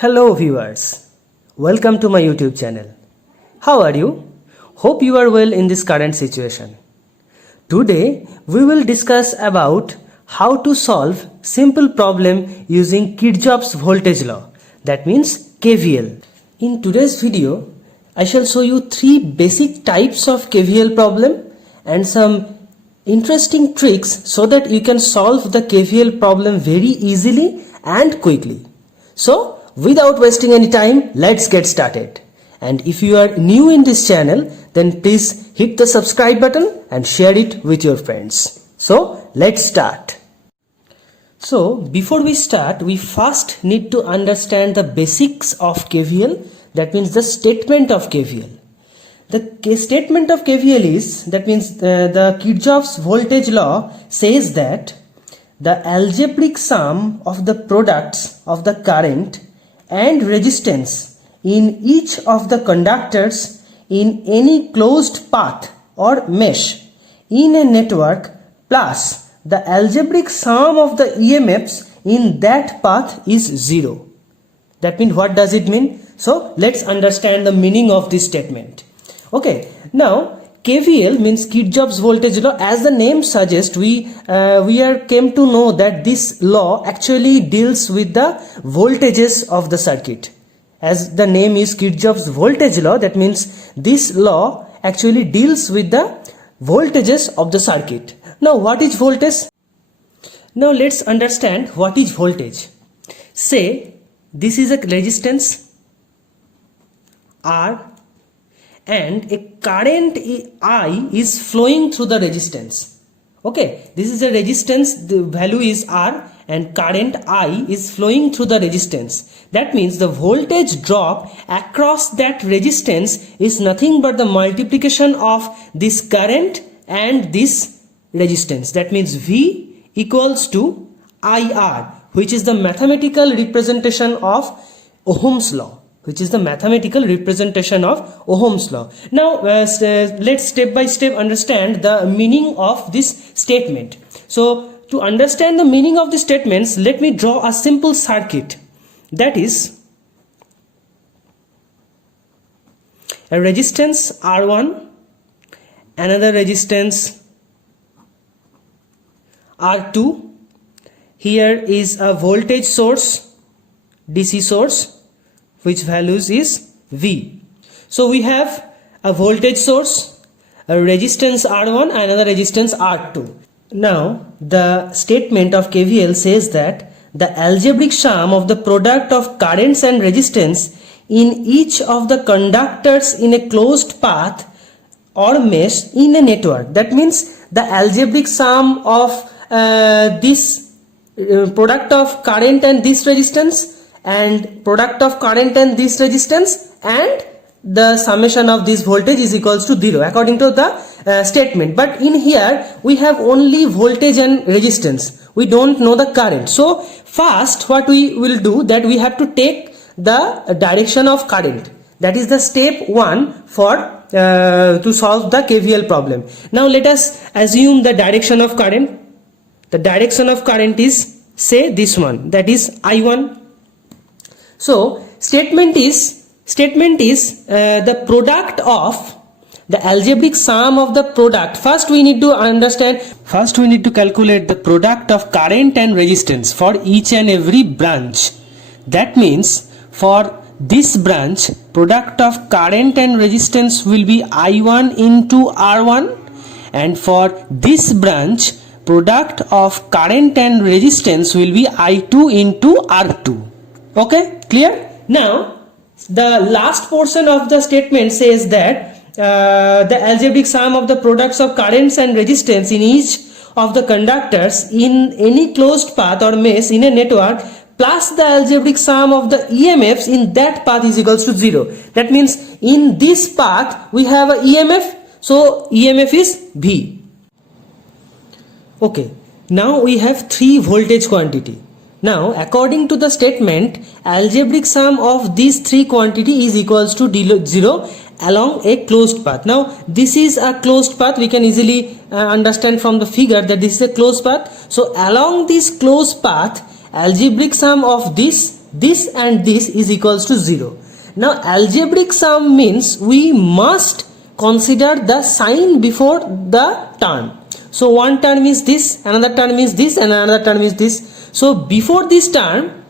Hello viewers, welcome to my YouTube channel. How are you? Hope you are well in this current situation. Today we will discuss about how to solve simple problem using Kirchhoff's voltage law, that means KVL. In today's video, I shall show you three basic types of KVL problem and some interesting tricks so that you can solve the KVL problem very easily and quickly. So, without wasting any time, let's get started. And if you are new in this channel, then please hit the subscribe button and share it with your friends. So, let's start. So, before we start, we first need to understand the basics of KVL, that means the statement of KVL. The statement of KVL is, that means the Kirchhoff's voltage law says that the algebraic sum of the products of the current and resistance in each of the conductors in any closed path or mesh in a network plus the algebraic sum of the EMFs in that path is 0. That means, what does it mean? So let's understand the meaning of this statement. Okay, now KVL means Kirchhoff's voltage law. As the name suggests, we came to know that this law actually deals with the voltages of the circuit. As the name is Kirchhoff's voltage law, that means this law actually deals with the voltages of the circuit. Now, what is voltage? Now, let's understand what is voltage. Say, this is a resistance R and a current I is flowing through the resistance. Okay, this is a resistance, the value is R and current I is flowing through the resistance. That means the voltage drop across that resistance is nothing but the multiplication of this current and this resistance. That means V equals to IR, which is the mathematical representation of Ohm's law. Now let's step by step understand the meaning of this statement. So to understand the meaning of the statements, let me draw a simple circuit. That is a resistance R1, another resistance R2. Here is a voltage source, DC source, which values is V. So we have a voltage source, a resistance R1, another resistance R2. Now the statement of KVL says that the algebraic sum of the product of currents and resistance in each of the conductors in a closed path or mesh in a network. That means the algebraic sum of this product of current and this resistance and product of current and this resistance and the summation of this voltage is equals to 0 according to the statement. But in here we have only voltage and resistance. We don't know the current. So first what we will do, that we have to take the direction of current. That is the step 1 for to solve the KVL problem. Now let us assume the direction of current. The direction of current is, say, this one, that is I1. So statement is the product of the algebraic sum of the product. First we need to calculate the product of current and resistance for each and every branch. That means for this branch, product of current and resistance will be I1 into R1, and for this branch, product of current and resistance will be I2 into R2. Okay, clear? Now the last portion of the statement says that the algebraic sum of the products of currents and resistance in each of the conductors in any closed path or mesh in a network plus the algebraic sum of the EMFs in that path is equals to 0. That means in this path we have a EMF, so EMF is V. Okay, now we have three voltage quantity. Now according to the statement, algebraic sum of these three quantity is equals to 0 along a closed path. Now this is a closed path. We can easily understand from the figure that this is a closed path. So along this closed path, algebraic sum of this this and this is equals to 0. Now algebraic sum means we must consider the sign before the term. So one term is this, another term is this, and another term is this. So before this term,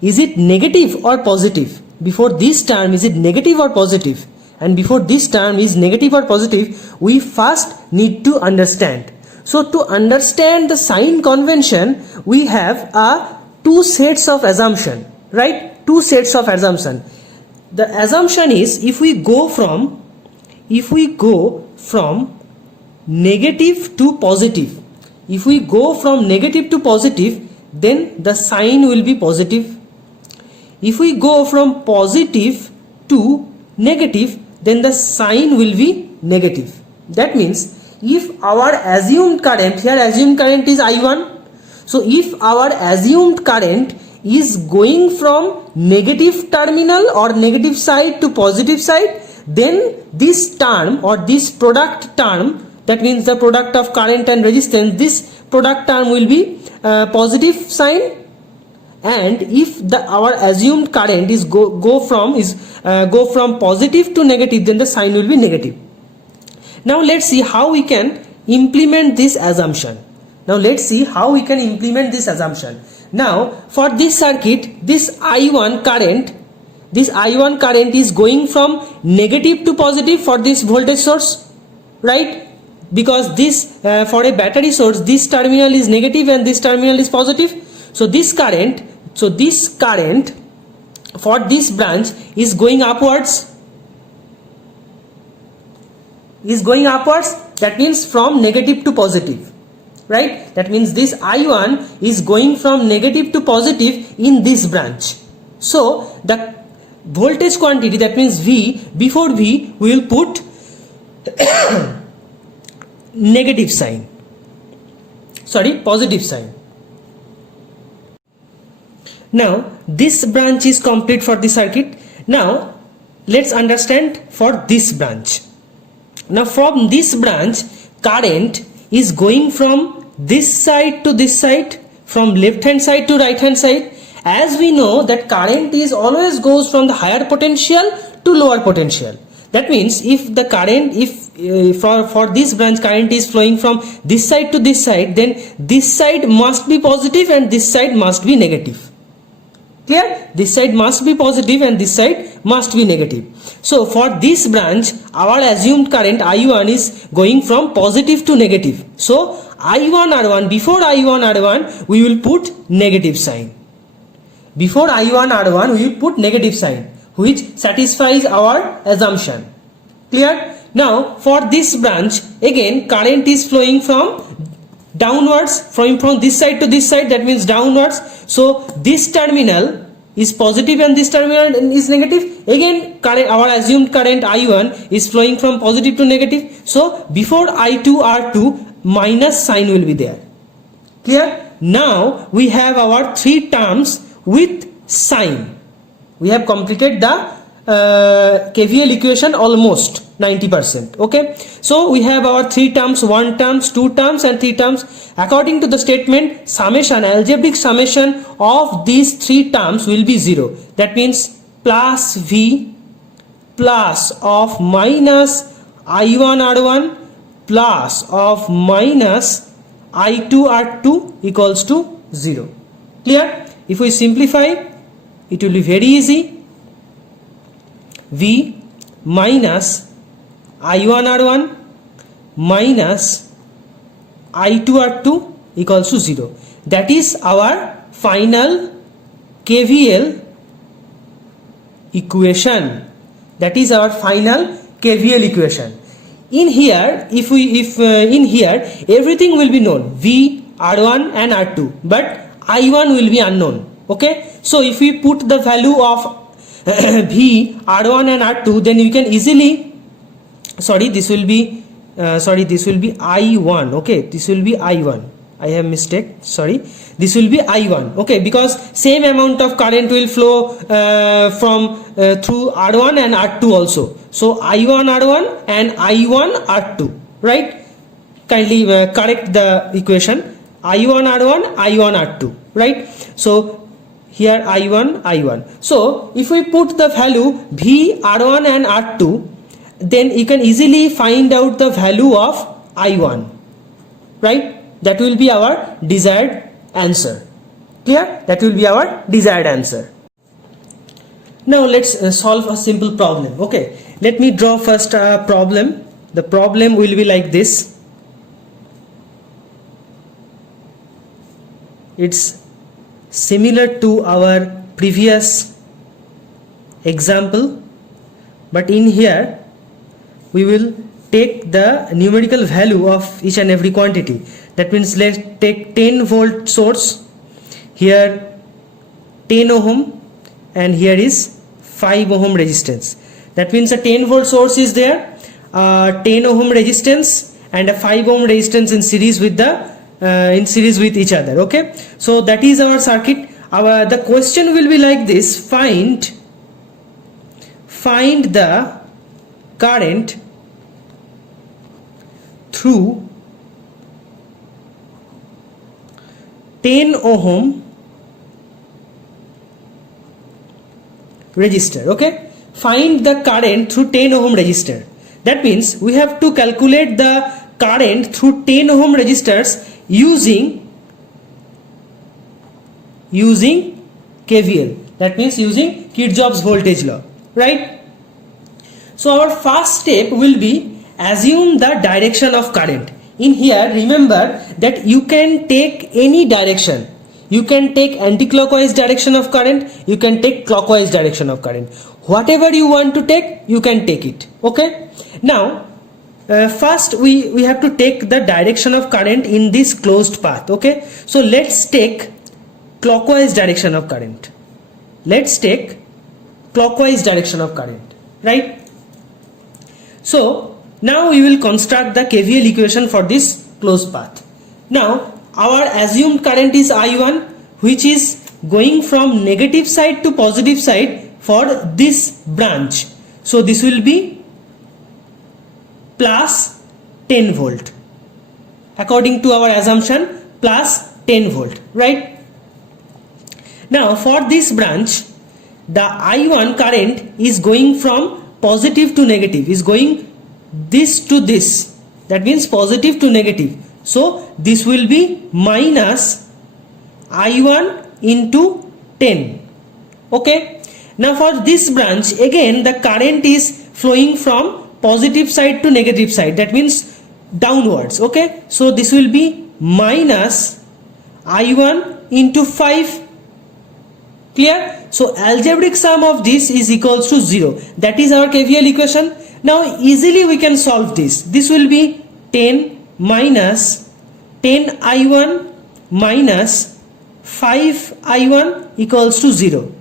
is it negative or positive? Before this term, is it negative or positive? And before this term is negative or positive, we first need to understand. So to understand the sign convention, we have two sets of assumption, right? Two sets of assumption. The assumption is if we go from negative to positive, if we go from negative to positive, then the sign will be positive. If we go from positive to negative, then the sign will be negative. That means if our assumed current, here assumed current is I1, so if our assumed current is going from negative terminal or negative side to positive side, then this term or this product term, that means the product of current and resistance, this product term will be positive sign. And if our assumed current is go from positive to negative, then the sign will be negative. Now let's see how we can implement this assumption. Now for this circuit, this I1 current is going from negative to positive for this voltage source, right? Because this for a battery source, this terminal is negative and this terminal is positive. So this current for this branch is going upwards. That means from negative to positive, right? That means this I1 is going from negative to positive in this branch. So the voltage quantity, that means V, before V we will put positive sign. Now this branch is complete for the circuit. Now let's understand for this branch. Now from this branch, current is going from this side to this side, from left hand side to right hand side. As we know that current is always goes from the higher potential to lower potential. That means if the current, for this branch current is flowing from this side to this side, then this side must be positive and this side must be negative. Clear? This side must be positive and this side must be negative. So for this branch, our assumed current I1 is going from positive to negative. So I1R1, before I1R1 we will put negative sign. Before I1R1 we will put negative sign, which satisfies our assumption. Clear? Now for this branch, again current is flowing from downwards, from this side to this side, that means downwards. So this terminal is positive and this terminal is negative. Again our assumed current I1 is flowing from positive to negative. So before I2R2, minus sign will be there. Clear? Now we have our three terms with sign. We have completed the KVL equation almost 90%. Okay, so we have our three terms, one terms, two terms and three terms. According to the statement, summation, algebraic summation of these three terms will be 0. That means plus V plus of minus I1R1 plus of minus I2R2 equals to 0. Clear? If we simplify, it will be very easy. V minus I1R1 minus I2R2 equals to 0. That is our final KVL equation. That is our final KVL equation. In here, in here everything will be known, V, R1 and R2, but I1 will be unknown. Okay, so if we put the value of V, R1 and R2, then you can easily, this will be I1. Okay, this will be I1. I have mistake, sorry. This will be I1. Okay, because same amount of current will flow through R1 and R2 also. So I1 R1 and I1 R2, right? Kindly correct the equation. I1 R1, I1 R2, right? So here I1. So if we put the value V, R1 and R2, then you can easily find out the value of I1, right? That will be our desired answer. Clear? That will be our desired answer. Now let's solve a simple problem. Okay, let me draw first a problem. The problem will be like this. It's similar to our previous example, but in here we will take the numerical value of each and every quantity. That means let's take 10 volt source, here 10 ohm, and here is 5 ohm resistance. That means a 10 volt source is there, 10 ohm resistance and a 5 ohm resistance in series with each other. Okay, so that is our circuit. The question will be like this: find the current through 10 ohm resistor. Okay, find the current through 10 ohm resistor. That means we have to calculate the current through 10 ohm resistors using KVL. That means using Kirchhoff's voltage law, right? So our first step will be assume the direction of current. In here, remember that you can take any direction. You can take anti-clockwise direction of current, you can take clockwise direction of current. Whatever you want to take, you can take it. Okay, now first we have to take the direction of current in this closed path. Okay, so let's take clockwise direction of current. Let's take clockwise direction of current, right? So now we will construct the KVL equation for this closed path. Now our assumed current is I1, which is going from negative side to positive side for this branch. So this will be plus 10 volt. According to our assumption, plus 10 volt, right? Now for this branch, the I1 current is going from positive to negative, is going this to this. That means positive to negative. So this will be minus I1 into 10. Okay. Now for this branch, again the current is flowing from positive side to negative side. That means downwards. Okay. So this will be minus I1 into 5. Clear? So algebraic sum of this is equals to 0. That is our KVL equation. Now easily we can solve this. This will be 10 minus 10 I1 minus 5 I1 equals to 0.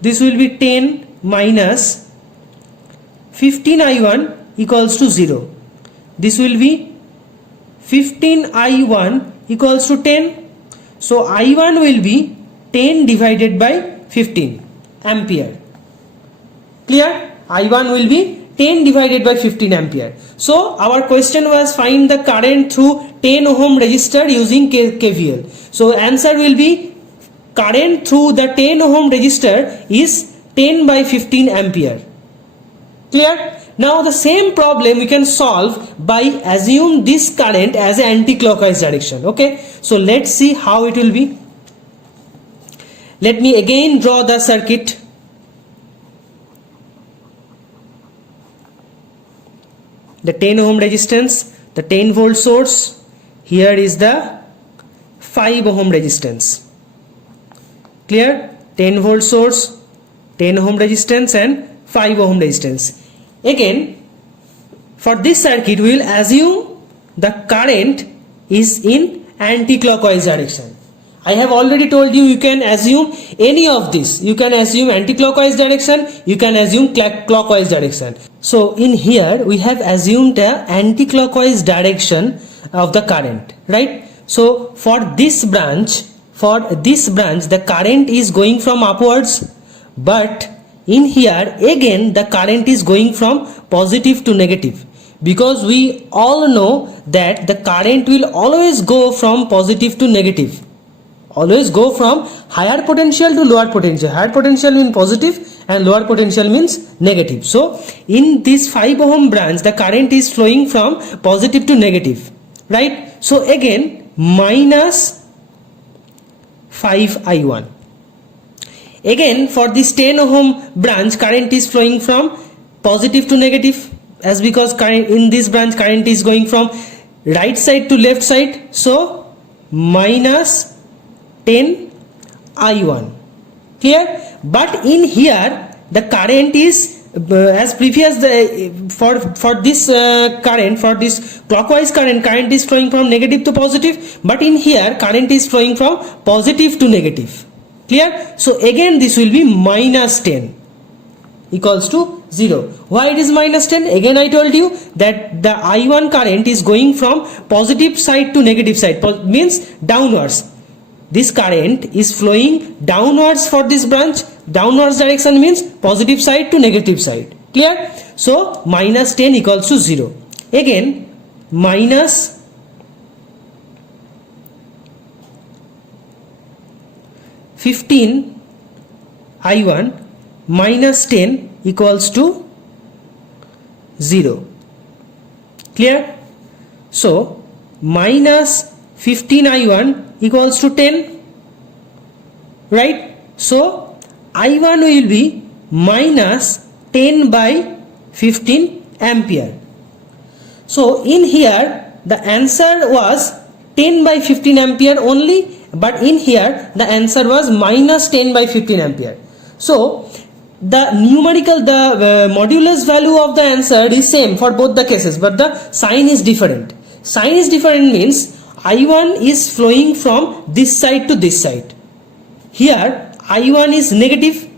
This will be 10 minus 15 I1 equals to 0. This will be 15 I1 equals to 10. So I1 will be 10 divided by 15 ampere. Clear? I1 will be 10 divided by 15 ampere. So our question was find the current through 10 ohm resistor using KVL. So answer will be current through the 10 ohm resistor is 10 by 15 ampere. Clear? Now the same problem we can solve by assume this current as an anti-clockwise direction. Okay, so let's see how it will be. Let me again draw the circuit. The 10 ohm resistance, the 10 volt source, here is the 5 ohm resistance. Clear? 10 volt source, 10 ohm resistance and 5 ohm resistance. Again, for this circuit we will assume the current is in anti-clockwise direction. I have already told you, you can assume any of this. You can assume anti-clockwise direction, you can assume clockwise direction. So in here we have assumed a anti-clockwise direction of the current, right? So for this branch, the current is going from upwards, but in here again the current is going from positive to negative, because we all know that the current will always go from positive to negative. Always go from higher potential to lower potential. Higher potential means positive and lower potential means negative. So in this 5 ohm branch, the current is flowing from positive to negative, right? So again minus 5i1. Again for this 10 ohm branch, current is flowing from positive to negative, as because current in this branch current is going from right side to left side. So minus 10i1. Clear? But in here the current is as previous, for this current, for this clockwise current is flowing from negative to positive, but in here current is flowing from positive to negative. Clear? So again this will be minus 10 equals to 0. Why it is minus 10? Again I told you that the I1 current is going from positive side to negative side, means downwards. This current is flowing downwards for this branch. Downwards direction means positive side to negative side. Clear? So minus 10 equals to 0. Again minus 15 I1 minus 10 equals to 0. Clear? So minus 15 I1 equals to 10, right? So I1 will be minus 10 by 15 ampere. So in here the answer was 10 by 15 ampere only, but in here the answer was minus 10 by 15 ampere. So the numerical, the modulus value of the answer is same for both the cases, but the sign is different. Sign is different means I1 is flowing from this side to this side. Here I1 is negative.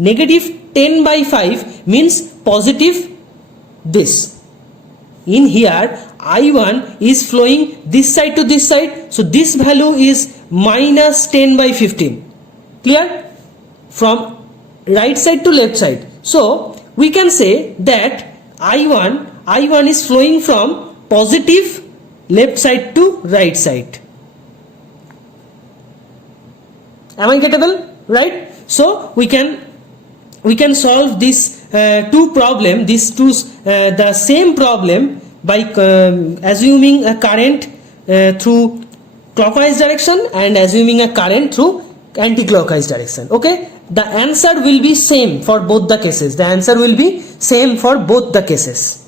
Negative 10 by 5 means positive this. In here I1 is flowing this side to this side, so this value is minus 10 by 15. Clear? From right side to left side. So we can say that I1 is flowing from positive left side to right side. Am I gettable? Right? So we can solve this the same problem by assuming a current through clockwise direction and assuming a current through anti-clockwise direction. Okay, the answer will be same for both the cases. The answer will be same for both the cases.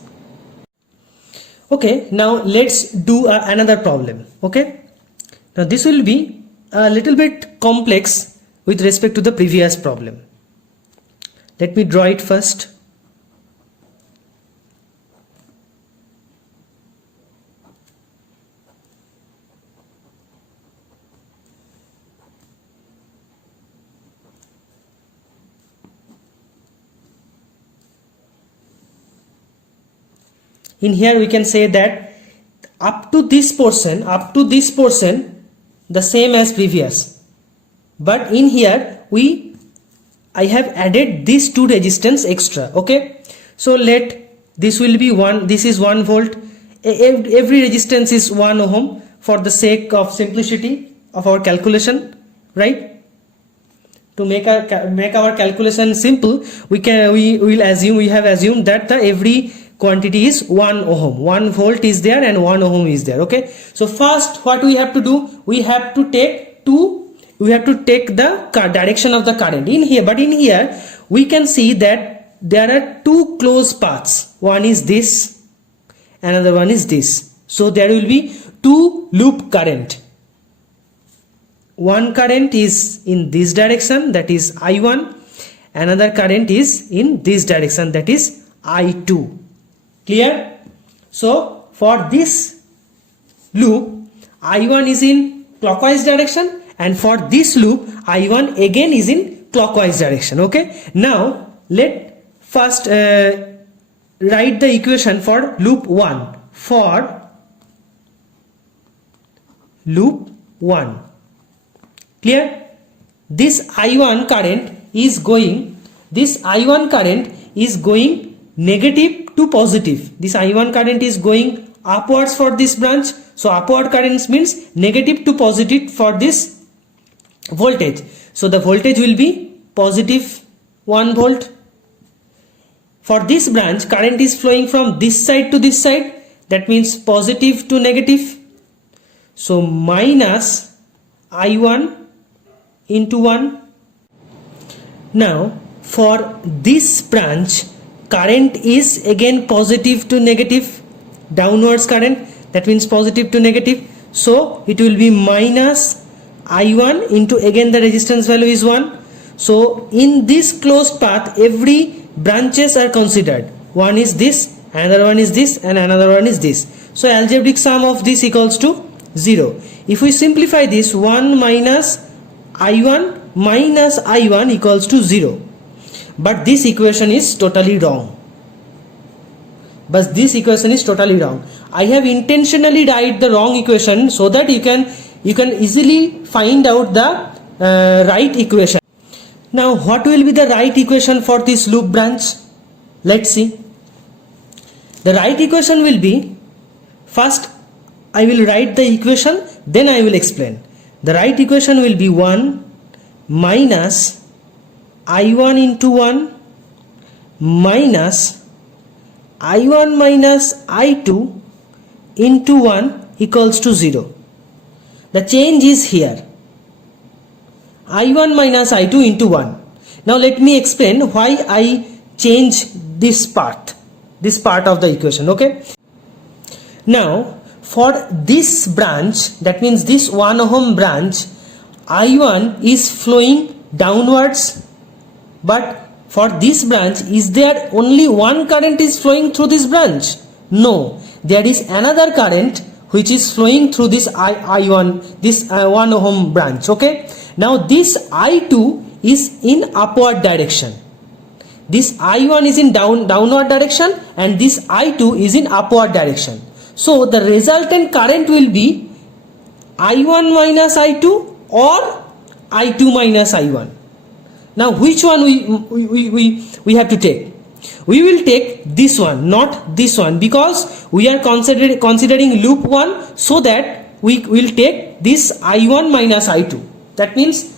Okay, now let's do another problem. Okay, now this will be a little bit complex with respect to the previous problem. Let me draw it first. In here we can say that up to this portion the same as previous, but in here I have added these two resistance extra. Okay, so this will be 1, this is 1 volt, every resistance is 1 ohm for the sake of simplicity of our calculation, right? To make our calculation simple, we have assumed that every quantity is 1 ohm, 1 volt is there and 1 ohm is there. Okay, so first what we have to do, we have to take the direction of the current in here, but in here we can see that there are two closed paths. One is this, another one is this. So there will be two loop current. One current is in this direction, that is I1. Another current is in this direction, that is I2. Clear? So for this loop I1 is in clockwise direction, and for this loop I1 again is in clockwise direction. Okay, now let first write the equation for loop 1. For loop 1, clear? This I1 current is going negative to positive. This I1 current is going upwards for this branch, so upward currents means negative to positive for this voltage. So the voltage will be positive 1 volt. For this branch, current is flowing from this side to this side, that means positive to negative. So minus I1 into 1. Now for this branch, current is again positive to negative, downwards current, that means positive to negative. So it will be minus I1 into, again the resistance value is 1. So in this closed path, every branches are considered. One is this, another one is this, and another one is this. So algebraic sum of this equals to 0. If we simplify this, 1 minus I1 minus I1 equals to 0. But this equation is totally wrong. I have intentionally write the wrong equation so that you can easily find out the right equation. Now what will be the right equation for this loop branch? Let's see. The right equation will be, first I will write the equation, then I will explain. The right equation will be 1 minus I1 into 1 minus I1 minus I2 into 1 equals to 0. The change is here, I1 minus I2 into 1. Now let me explain why I change this part of the equation. Okay. Now for this branch, that means this 1 ohm branch, I1 is flowing downwards, but for this branch, is there only one current is flowing through this branch? No, there is another current which is flowing through this I1, this 1 ohm branch. Okay. Now this I2 is in upward direction. This I1 is in downward direction and this I2 is in upward direction. So the resultant current will be I1 minus I2 or I2 minus I1. Now which one we have to take? We will take this one, not this one, because we are considering loop 1, so that we will take this I1 minus I2. That means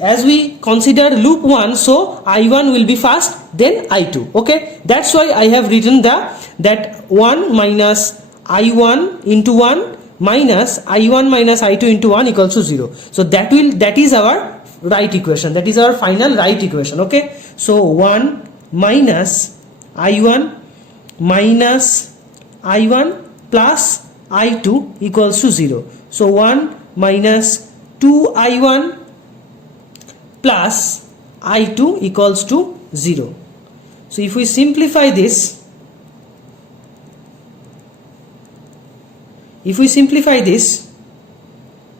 as we consider loop 1, so I1 will be first, then I2. Okay, that's why I have written that 1 minus I1 into 1 minus I1 minus I2 into 1 equals to 0. So that is our right equation, that is our final right equation. Okay, so 1 minus I1 minus I1 plus I2 equals to 0. So 1 minus 2I1 plus I2 equals to 0. So if we simplify this,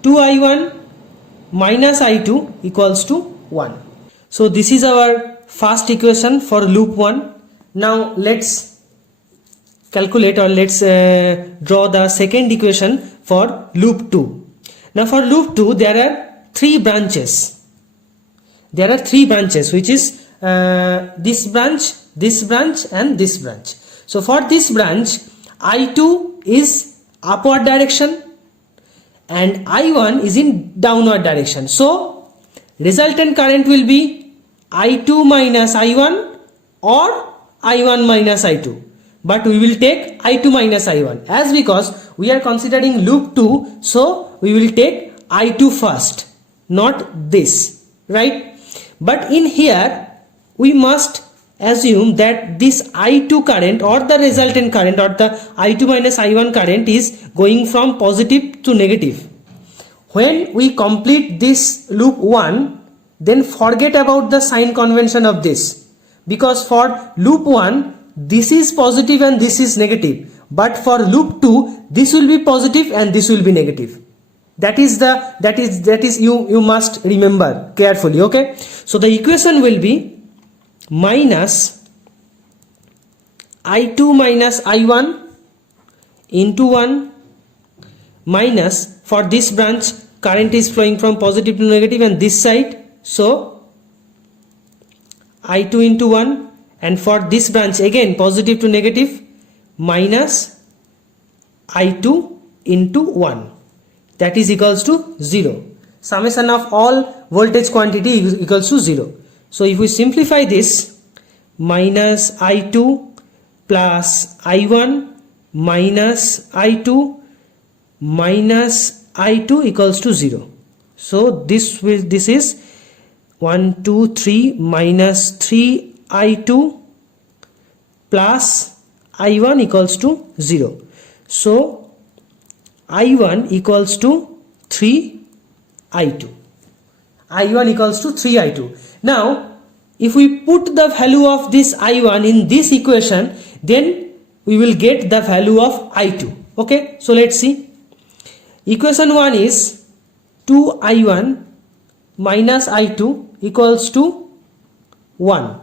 2I1 minus I2 equals to 1. So this is our first equation for loop 1. Now let's calculate, or let's draw the second equation for loop 2. Now for loop 2 there are 3 branches. Which is this branch, and this branch. So for this branch, I2 is upward direction and I1 is in downward direction. So resultant current will be I2 minus I1 or I1 minus I2. But we will take I2 minus I1, as because we are considering loop 2, so we will take I2 first, not this, right? But in here we must assume that this I2 current or the resultant current or the I2 minus I1 current is going from positive to negative. When we complete this loop 1, then forget about the sign convention of this, because for loop 1 this is positive and this is negative, but for loop 2 this will be positive and this will be negative. That is you must remember carefully. Okay, so the equation will be minus I2 minus I1 into 1 minus, for this branch current is flowing from positive to negative and this side, so I2 into 1, and for this branch again positive to negative, minus I2 into 1, that is equals to 0. summation of all voltage quantity equals to 0. So if we simplify this, minus I2 plus I1 minus I2 minus I2 equals to 0. So this is 1 2 3 minus 3 I2 plus I1 equals to 0. So I1 equals to 3 I2. I1 equals to 3 I2. Now if we put the value of this I1 in this equation, then we will get the value of I2. Okay, so let's see. Equation 1 is 2I1 minus I2 equals to 1.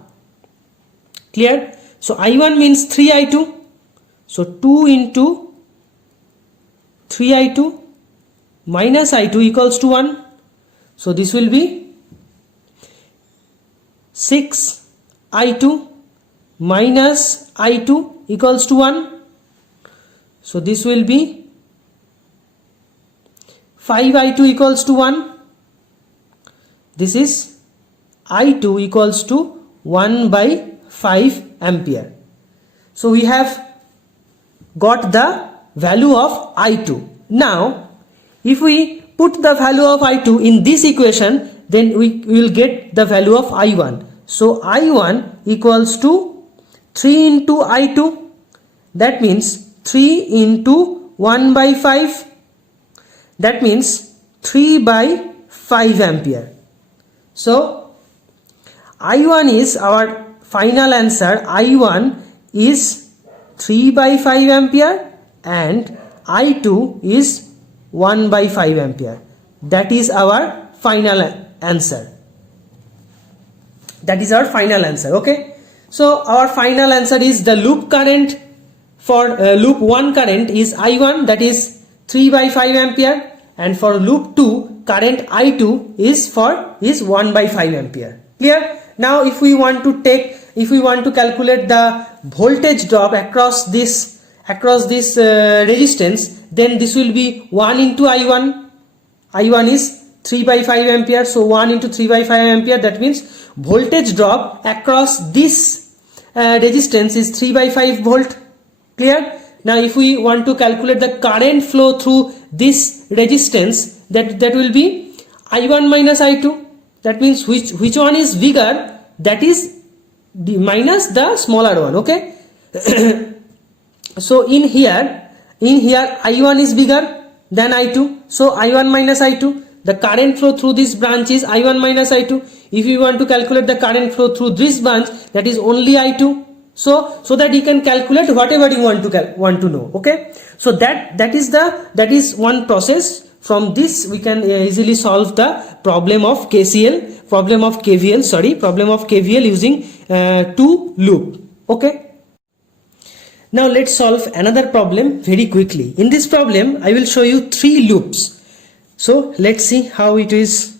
Clear? So I1 means 3I2. So 2 into 3I2 minus I2 equals to 1. So this will be 6I2 minus I2 equals to 1. So this will be 5I2 equals to 1. This is I2 equals to 1 by 5 ampere. So we have got the value of I2. Now if we put the value of I2 in this equation, then we will get the value of I1. So I1 equals to 3 into I2. That means 3 into 1 by 5. That means 3 by 5 ampere. So I1 is our final answer. I1 is 3 by 5 ampere and I2 is 1 by 5 ampere. That is our final answer. That is our final answer. Okay. So our final answer is the loop current for loop 1 current is I1, that is 3 by 5 ampere, and for loop 2 current I2 is 1 by 5 ampere. Clear? Now if we want to calculate the voltage drop across this resistance, then this will be 1 into I1. I1 is 3 by 5 ampere, so 1 into 3 by 5 ampere, that means voltage drop across this resistance is 3 by 5 volt. Clear? Now if we want to calculate the current flow through this resistance, that will be I1 minus I2. That means which one is bigger, that is minus the smaller one. Okay. So in here I1 is bigger than I2, so I1 minus I2. The current flow through this branch is I1 minus I2. If you want to calculate the current flow through this branch, that is only I2. So that you can calculate whatever you want to know. Okay. So that is one process. From this we can easily solve the problem of KVL using two loop. Okay. Now let's solve another problem very quickly. In this problem I will show you 3 loops. So let's see how it is.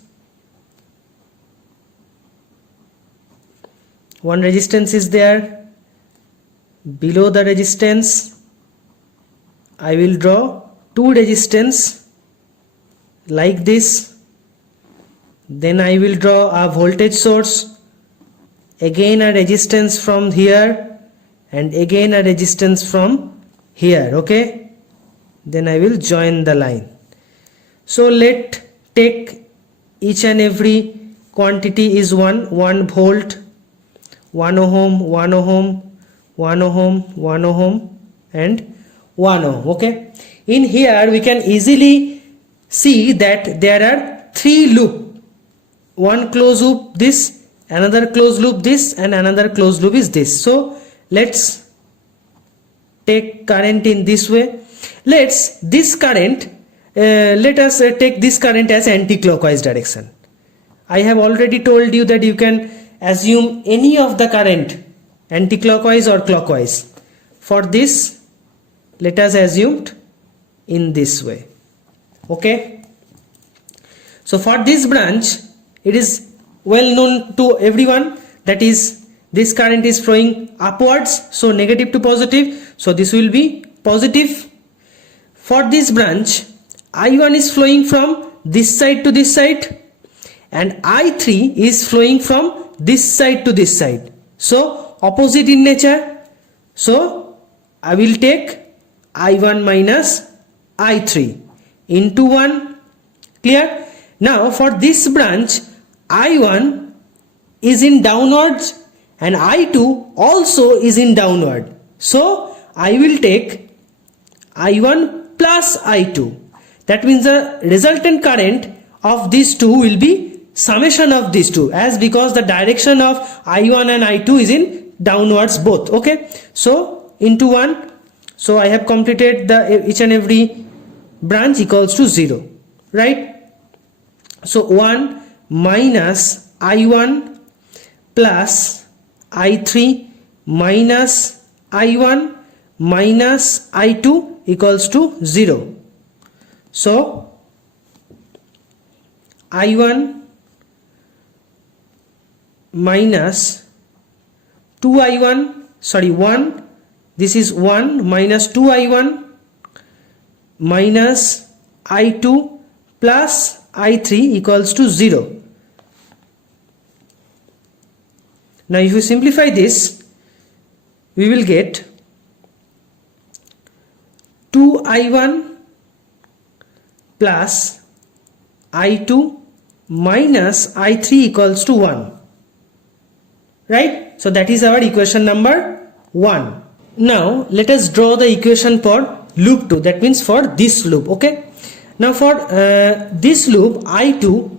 One resistance is there. Below the resistance I will draw 2 resistance like this. Then I will draw a voltage source, again a resistance from here, and again a resistance from here. Okay. Then I will join the line. So let take each and every quantity is 1 volt, 1 ohm, 1 ohm, 1 ohm, 1 ohm and 1 ohm. Okay. In here we can easily see that there are 3 loops. One closed loop this, another closed loop this, and another closed loop is this. So let's take current in this way. Let us take this current as anti-clockwise direction. I have already told you that you can assume any of the current, anti-clockwise or clockwise. For this, let us assume in this way. Okay. So for this branch, it is well known to everyone, that is this current is flowing upwards, so negative to positive, so this will be positive. For this branch, I1 is flowing from this side to this side, and I3 is flowing from this side to this side. So opposite in nature. So I will take I1 minus I3 into 1. Clear? Now for this branch, I1 is in downwards and I2 also is in downward. So I will take I1 plus I2. That means the resultant current of these two will be summation of these two, as because the direction of I1 and I2 is in downwards both. Okay, so into 1. So I have completed the each and every branch equals to 0, right? So 1 minus I1 plus I3 minus I1 minus I2 equals to 0. So I1 minus 2I1, sorry 1, this is 1 minus 2I1 minus I2 plus I3 equals to 0. Now if you simplify this, we will get 2I1 plus I2 minus I3 equals to 1. Right? So that is our equation number 1. Now let us draw the equation for loop 2, that means for this loop. Okay. Now for this loop, I2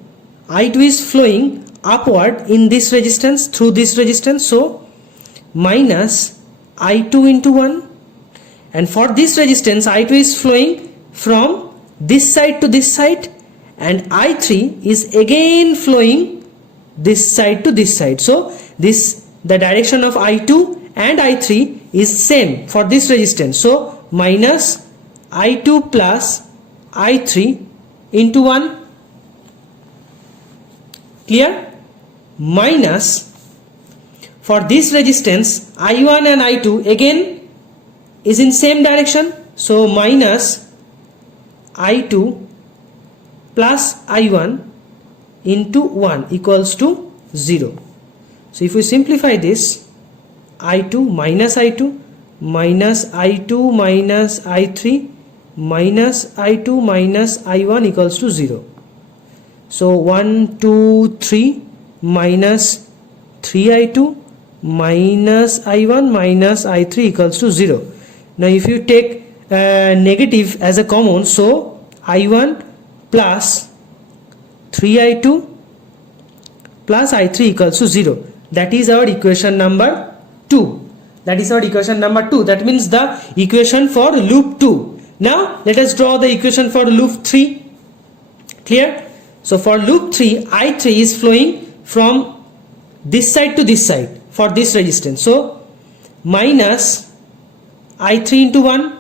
is flowing upward in this resistance, through this resistance. So minus I2 into 1. And for this resistance, I2 is flowing from this side to this side, and I3 is again flowing this side to this side. So the direction of I2 and I3 is same for this resistance. So minus I2 plus I3 into 1. Clear? Minus for this resistance, I1 and I2 again is in same direction. So minus I2 plus I1 into 1 equals to 0. So if we simplify this, I2 minus I2 minus I2 minus I3 minus I2 minus I1 equals to 0. So 1, 2, 3 minus 3I2 minus I1 minus I3 equals to 0. Now if you take negative as a common, so I1 plus 3I2 plus I3 equals to 0. That is our equation number 2. That is our equation number 2. That means the equation for loop 2. Now let us draw the equation for loop 3. Clear? So for loop 3, I3 is flowing from this side to this side for this resistance. So minus I3 into 1.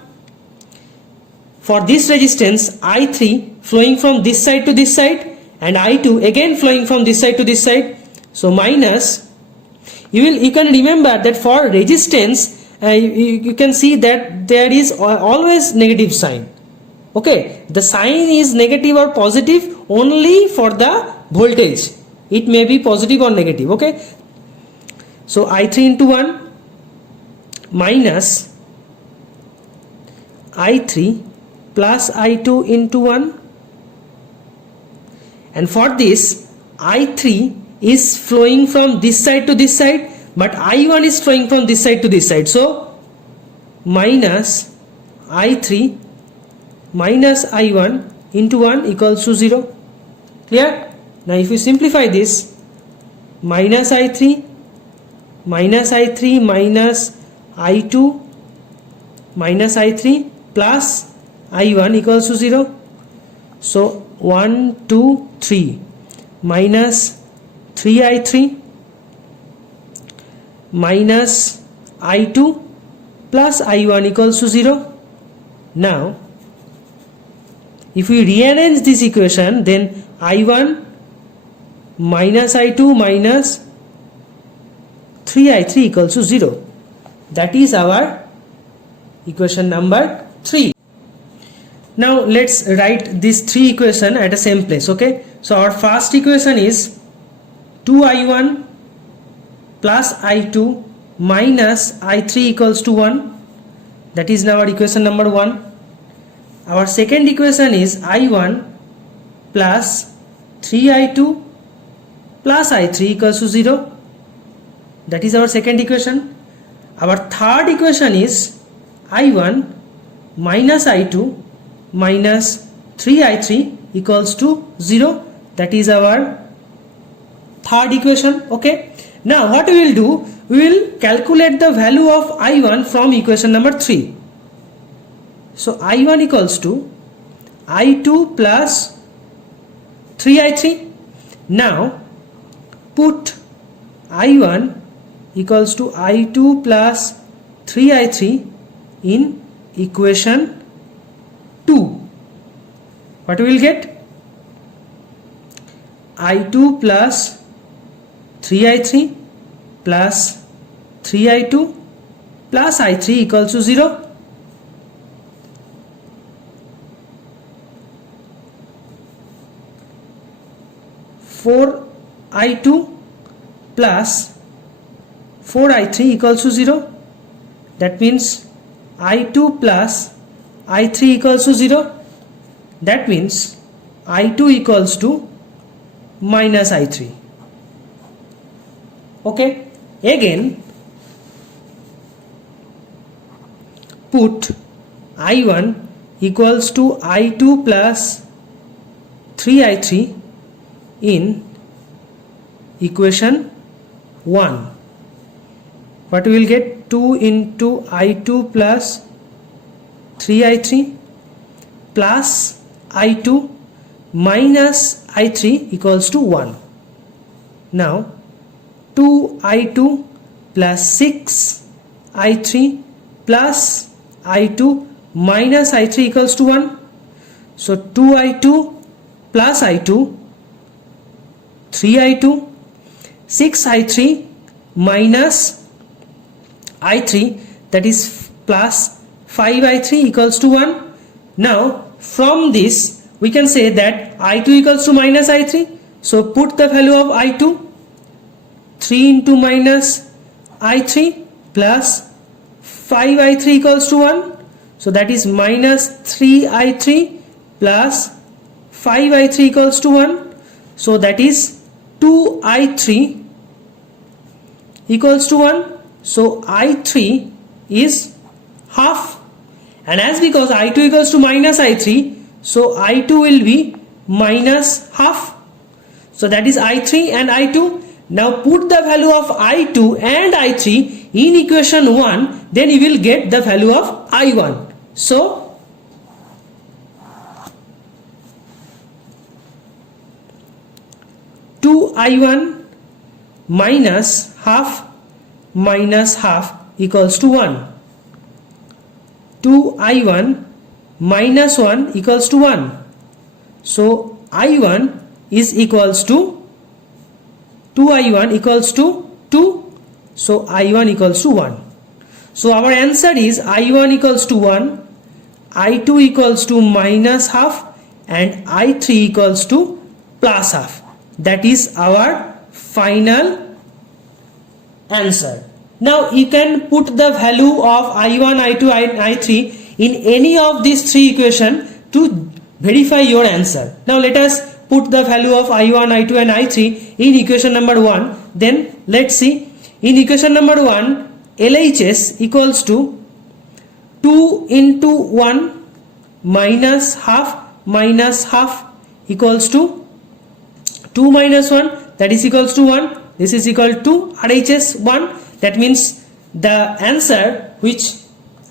For this resistance, I3 flowing from this side to this side, and I2 again flowing from this side to this side. So minus, you can remember that for resistance you can see that there is always negative sign. Okay, the sign is negative or positive only for the voltage. It may be positive or negative. Okay, so I3 into 1 minus I3 plus I2 into 1, and for this I3 is flowing from this side to this side, but I1 is flowing from this side to this side. So minus I3 minus I1 into 1 equals to 0. Clear? Now if you simplify this, minus I3 minus I2 minus I3 plus I1 equals to 0. So 1, 2, 3 minus 3I3 minus I2 plus I1 equals to 0. Now if we rearrange this equation, then I1 minus I2 minus 3I3 equals to 0. That is our equation number 3. Now let's write these three equation at the same place. Okay, so our first equation is 2i1 plus i2 minus i3 equals to 1. That is now our equation number 1. Our second equation is i1 plus 3i2 plus i3 equals to 0. That is our second equation. Our third equation is i1 minus i2 minus 3i3 equals to 0. That is our third equation. Okay, now what we will do, we will calculate the value of i1 from equation number 3. So i1 equals to i2 plus 3i3. Now put i1 equals to i2 plus 3i3 in equation 2. What we will get? i2 plus 3i3 plus 3i2 plus i3 equals to 0. Four i2 plus 4i3 equals to 0. That means i2 plus i3 equals to 0. That means i2 equals to minus i3. Okay, again put i1 equals to i2 plus 3i3 in equation 1. What we will get? 2 into i2 plus 3i3 plus i2 minus i3 equals to 1. Now 2i2 plus 6i3 plus i2 minus i3 equals to 1. So 2i2 plus i2, 3i2, 6i3 minus i3, that is plus 5i3 equals to 1. Now from this we can say that i2 equals to minus i3. So put the value of i2, 3 into minus i3 plus 5i3 equals to 1. So that is minus 3i3 plus 5i3 equals to 1. So that is 2i3 equals to 1. So i3 is half, and as because i2 equals to minus i3, so i2 will be minus half. So that is i3 and i2. Now put the value of i2 and i3 in equation 1, then you will get the value of i1. So 2i1 minus half equals to 1. 2i1 minus 1 equals to 1. So i1 is equals to 2i1 equals to 2. So i1 equals to 1. So our answer is i1 equals to 1, i2 equals to minus half, and i3 equals to plus half. That is our final answer. Now you can put the value of i1, i2, i3 in any of these three equations to verify your answer. Now let us put the value of i1, i2 and i3 in equation number 1. Then let's see. In equation number 1, LHS equals to 2 into 1 minus half equals to 2 minus 1, that is equals to 1. This is equal to RHS 1. That means the answer which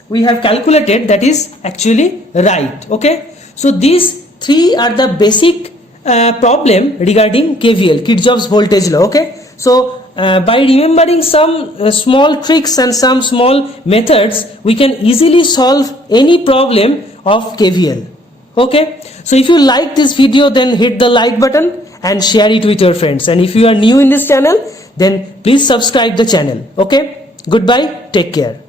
we have calculated, that is actually right. Okay, so these three are the basic problem regarding KVL, Kirchhoff's voltage law. Okay, so by remembering some small tricks and some small methods, we can easily solve any problem of KVL. Okay, so if you like this video, then hit the like button and share it with your friends, and if you are new in this channel, then please subscribe the channel. Okay, goodbye, take care.